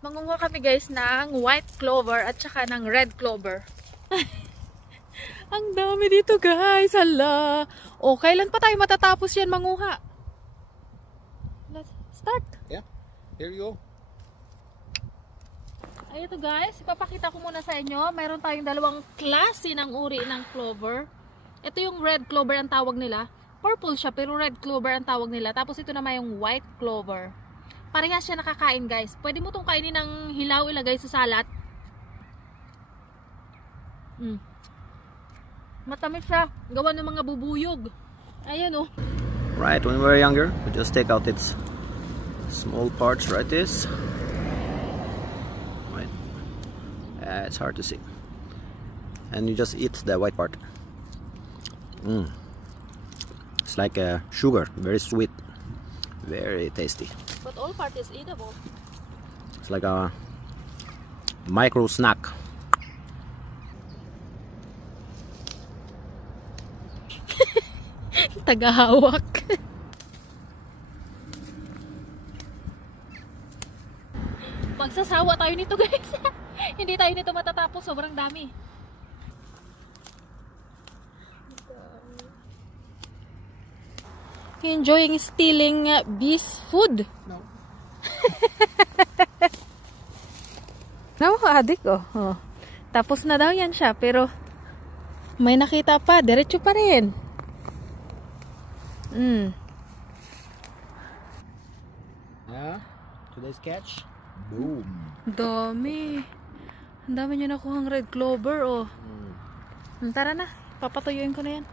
Mangunguha kami guys ng white clover at saka ng red clover. Ang dami dito guys. Hala. O, kailan pa tayo matatapos yan manguha? Let's start. Yeah. Here you go. Ay, ito guys. Ipapakita ko muna sa inyo. Mayroon tayong dalawang klase ng uri ng clover. Ito yung red clover ang tawag nila. Purple siya pero red clover ang tawag nila. Tapos ito naman yung white clover. Parehas siya nakakain guys. Pwede mo itong kainin ng hilaw, ilagay sa salat. Matamis siya. Gawa ng mga bubuyog. Ayan oh. Right, when we were younger, we just take out its small parts, right? This. Right. It's hard to see. And you just eat the white part. It's like sugar, very sweet, very tasty. But all part is eatable. It's like a micro snack. Tagahawak. Magsasawa tayo nito guys. Hindi tayo nito matatapos, sobrang dami. Enjoying stealing bees food. No. Adik oh. Oh. Tapos na daw yan siya, pero may nakita pa, diretso pa rin. Yeah, today's catch. Boom. Dami. Ang dami nyo nakuhang red clover oh. Tara na, papatuyuin ko na yan.